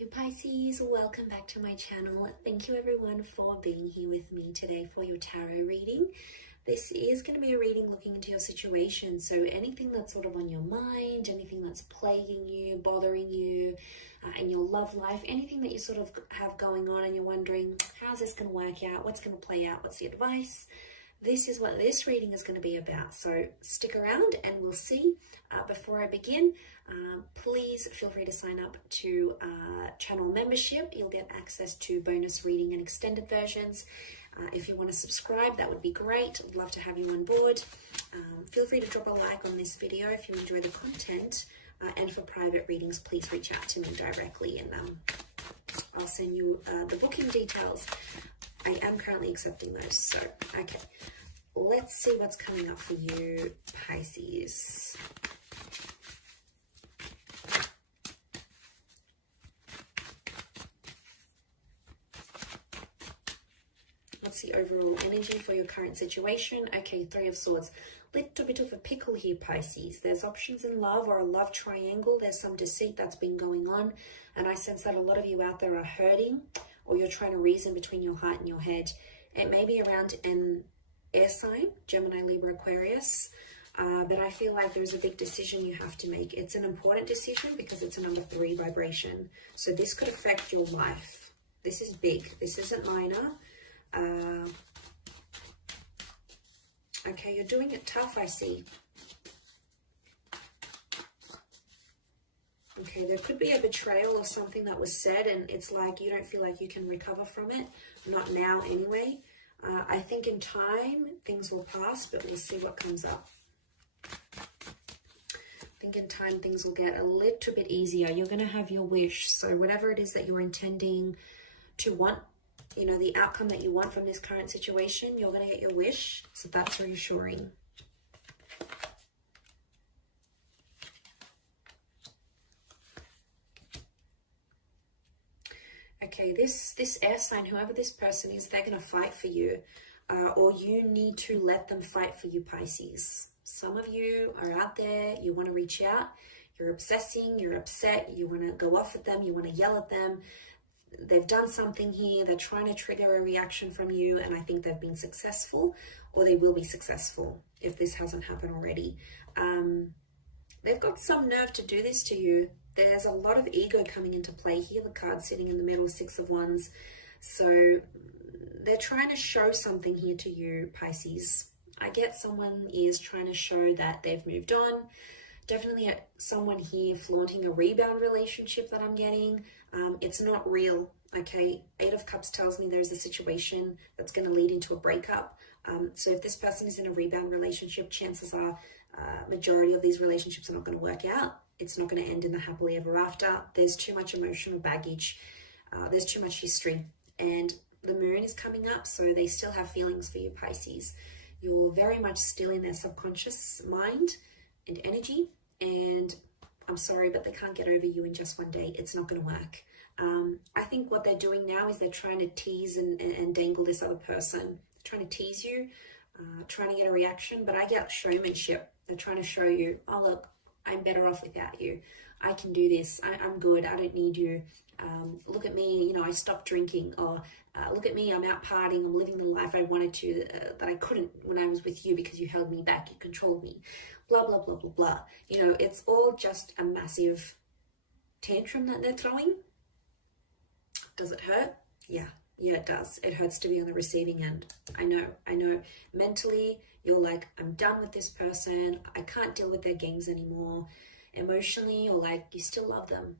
Hey Pisces, welcome back to my channel. Thank you everyone for being here with me today for your tarot reading. This is going to be a reading looking into your situation. So anything that's sort of on your mind, anything that's plaguing you, bothering you in your love life, anything that you sort of have going on and you're wondering, how's this going to work out? What's going to play out? What's the advice? This is what this reading is going to be about. So stick around and we'll see. Before I begin, please feel free to sign up to channel membership. You'll get access to bonus reading and extended versions. If you want to subscribe, that would be great. I'd love to have you on board. Feel free to drop a like on this video if you enjoy the content. And for private readings, please reach out to me directly and I'll send you the booking details. I am currently accepting those. So, okay, let's see what's coming up for you, Pisces. What's the overall energy for your current situation? Okay, Three of Swords. Little bit of a pickle here, Pisces. There's options in love or a love triangle. There's some deceit that's been going on. And I sense that a lot of you out there are hurting, or you're trying to reason between your heart and your head. It may be around an air sign, Gemini, Libra, Aquarius, but I feel like there's a big decision you have to make. It's an important decision because it's a number 3 vibration. So this could affect your life. This is big. This isn't minor. Okay, you're doing it tough, I see. Okay, there could be a betrayal or something that was said and it's like you don't feel like you can recover from it. Not now anyway. I think in time things will pass, but we'll see what comes up. I think in time things will get a little bit easier. You're going to have your wish. So whatever it is that you're intending to want, you know, the outcome that you want from this current situation, you're going to get your wish. So that's reassuring. Okay, this air sign, whoever this person is, they're going to fight for you. Or you need to let them fight for you, Pisces. Some of you are out there, you want to reach out, you're obsessing, you're upset, you want to go off at them, you want to yell at them. They've done something here, they're trying to trigger a reaction from you, and I think they've been successful, or they will be successful if this hasn't happened already. They've got some nerve to do this to you. There's a lot of ego coming into play here. The card sitting in the middle, 6 of Wands. So they're trying to show something here to you, Pisces. I get someone is trying to show that they've moved on. Definitely someone here flaunting a rebound relationship that I'm getting. It's not real, okay? 8 of Cups tells me there's a situation that's going to lead into a breakup. So if this person is in a rebound relationship, chances are majority of these relationships are not going to work out. It's not going to end in the happily ever after. There's too much emotional baggage. There's too much history. And the moon is coming up, so they still have feelings for you, Pisces. You're very much still in their subconscious mind and energy. And I'm sorry, but they can't get over you in just one day. It's not going to work. I think what they're doing now is they're trying to tease and dangle this other person. They're trying to tease you, trying to get a reaction. But I get showmanship. They're trying to show you, oh, look, I'm better off without you. I can do this. I'm good. I don't need you. Look at me. You know, I stopped drinking. Or look at me. I'm out partying. I'm living the life I wanted to, that I couldn't when I was with you because you held me back. You controlled me. Blah, blah, blah, blah, blah. You know, it's all just a massive tantrum that they're throwing. Does it hurt? Yeah. Yeah, it does. It hurts to be on the receiving end. I know. Mentally, you're like, I'm done with this person. I can't deal with their games anymore. Emotionally, you're like, you still love them.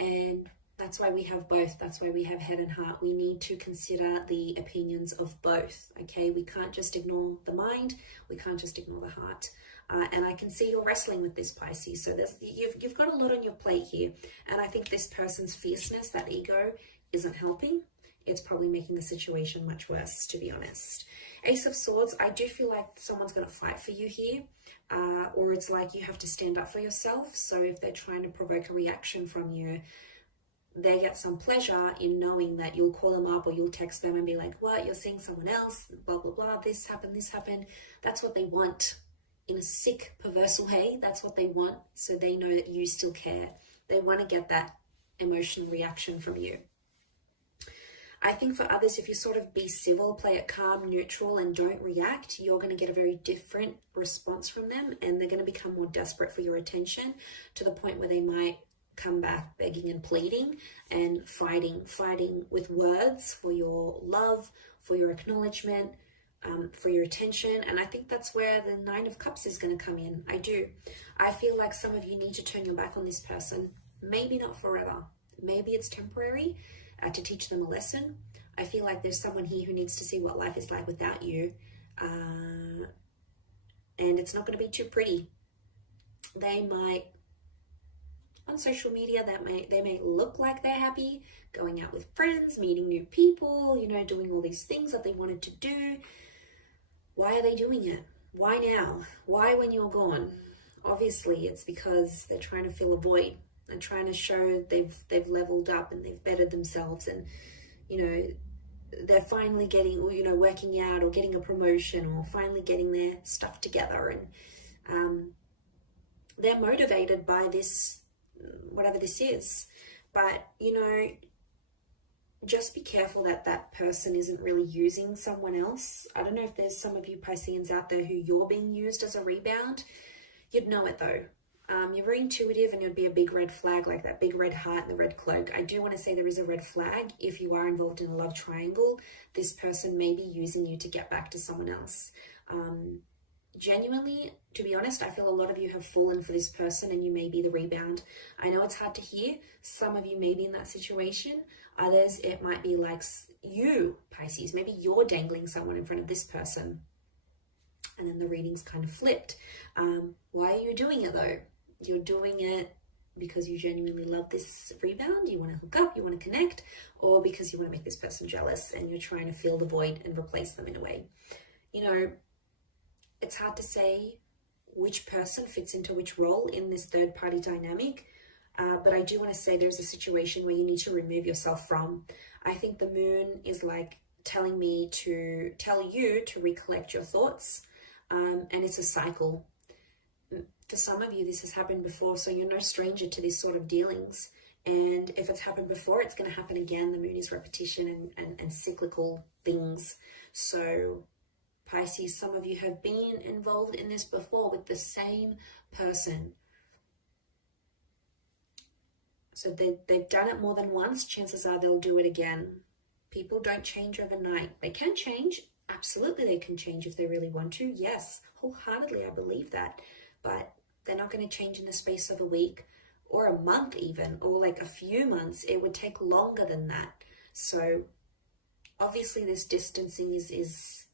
And that's why we have both. That's why we have head and heart. We need to consider the opinions of both, okay? We can't just ignore the mind. We can't just ignore the heart. And I can see you're wrestling with this, Pisces. So you've got a lot on your plate here. And I think this person's fierceness, that ego, isn't helping. It's probably making the situation much worse, to be honest. Ace of Swords, I do feel like someone's going to fight for you here. Or it's like you have to stand up for yourself. So if they're trying to provoke a reaction from you, they get some pleasure in knowing that you'll call them up or you'll text them and be like, what, you're seeing someone else, blah, blah, blah, this happened, this happened. That's what they want. In a sick, perverse way, that's what they want. So they know that you still care. They want to get that emotional reaction from you. I think for others, if you sort of be civil, play it calm, neutral, and don't react, you're going to get a very different response from them, and they're going to become more desperate for your attention, to the point where they might come back begging and pleading and fighting with words for your love, for your acknowledgement, for your attention. And I think that's where the Nine of Cups is going to come in. I do. I feel like some of you need to turn your back on this person. Maybe not forever. Maybe it's temporary, to teach them a lesson. I feel like there's someone here who needs to see what life is like without you. And it's not going to be too pretty. They might, on social media, they may look like they're happy, going out with friends, meeting new people, you know, doing all these things that they wanted to do. Why are they doing it? Why now? Why when you're gone? Obviously, it's because they're trying to fill a void and trying to show they've leveled up and they've bettered themselves, and you know, they're finally getting, or you know, working out or getting a promotion or finally getting their stuff together, and they're motivated by this, whatever this is. But you know, just be careful that that person isn't really using someone else. I don't know if there's some of you Pisceans out there who you're being used as a rebound. You'd know it though. You're very intuitive, and it'd be a big red flag, like that big red heart and the red cloak. I do want to say there is a red flag. If you are involved in a love triangle, this person may be using you to get back to someone else. Genuinely, to be honest, I feel a lot of you have fallen for this person and you may be the rebound. I know it's hard to hear. Some of you may be in that situation. Others, it might be like you, Pisces. Maybe you're dangling someone in front of this person, and then the reading's kind of flipped. Why are you doing it though? You're doing it because you genuinely love this rebound, you want to hook up, you want to connect, or because you want to make this person jealous and you're trying to fill the void and replace them in a way. You know, it's hard to say which person fits into which role in this third party dynamic, but I do want to say there's a situation where you need to remove yourself from. I think the moon is like telling me to tell you to recollect your thoughts, and it's a cycle. For some of you, this has happened before, so you're no stranger to these sort of dealings. And if it's happened before, it's going to happen again. The moon is repetition and cyclical things. So Pisces, some of you have been involved in this before with the same person. So they've done it more than once. Chances are they'll do it again. People don't change overnight. They can change. Absolutely, they can change if they really want to. Yes, wholeheartedly, I believe that. But they're not going to change in the space of a week or a month even, or like a few months. It would take longer than that. So obviously this distancing is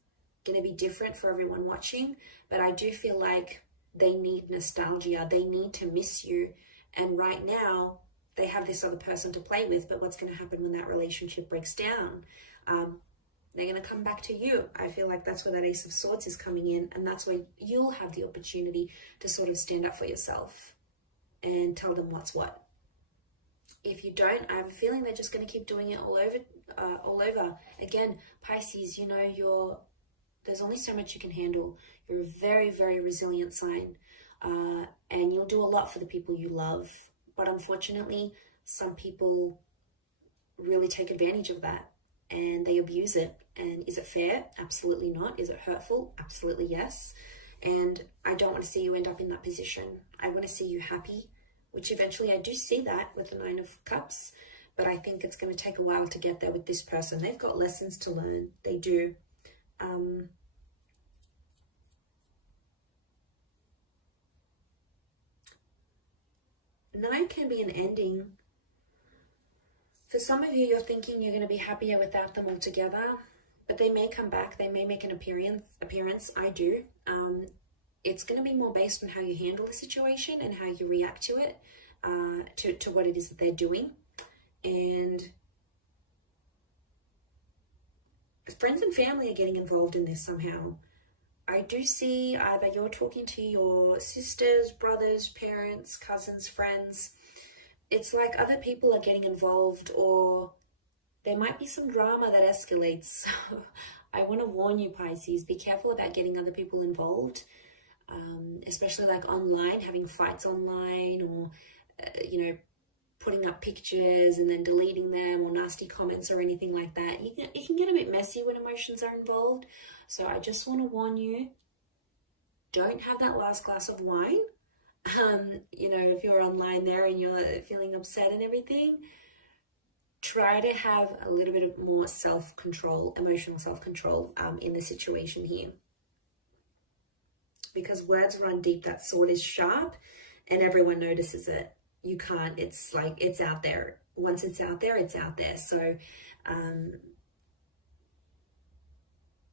going to be different for everyone watching, but I do feel like they need nostalgia. They need to miss you. And right now they have this other person to play with, but what's going to happen when that relationship breaks down? They're going to come back to you. I feel like that's where that Ace of Swords is coming in, and that's where you'll have the opportunity to sort of stand up for yourself and tell them what's what. If you don't, I have a feeling they're just going to keep doing it all over. Again, Pisces, you know, there's only so much you can handle. You're a very, very resilient sign, and you'll do a lot for the people you love. But unfortunately, some people really take advantage of that and they abuse it. And is it fair? Absolutely not. Is it hurtful? Absolutely yes. And I don't want to see you end up in that position. I want to see you happy, which eventually I do see that with the Nine of Cups, but I think it's going to take a while to get there with this person. They've got lessons to learn. They do. Nine can be an ending. For some of you, you're thinking you're going to be happier without them altogether, but they may come back. They may make an appearance. I do. It's going to be more based on how you handle the situation and how you react to it, to what it is that they're doing. And friends and family are getting involved in this somehow. I do see either you're talking to your sisters, brothers, parents, cousins, friends. It's like other people are getting involved, or there might be some drama that escalates. So I want to warn you, Pisces, be careful about getting other people involved, especially like online, having fights online, or, putting up pictures and then deleting them, or nasty comments or anything like that. It can get a bit messy when emotions are involved. So I just want to warn you, don't have that last glass of wine. You know, if you're online there and you're feeling upset and everything, try to have a little bit of more self-control, emotional self-control in the situation here. Because words run deep, that sword is sharp and everyone notices it. You can't, it's like, it's out there. Once it's out there, it's out there. So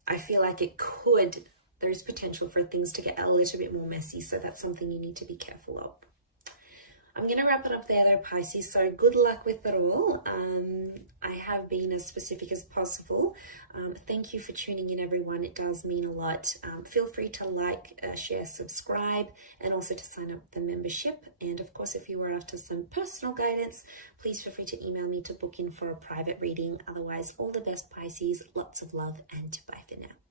I feel like there's potential for things to get a little bit more messy. So that's something you need to be careful of. I'm going to wrap it up there though, Pisces. So good luck with it all. I have been as specific as possible. Thank you for tuning in, everyone. It does mean a lot. Feel free to like, share, subscribe, and also to sign up for the membership. And of course, if you are after some personal guidance, please feel free to email me to book in for a private reading. Otherwise, all the best, Pisces. Lots of love and bye for now.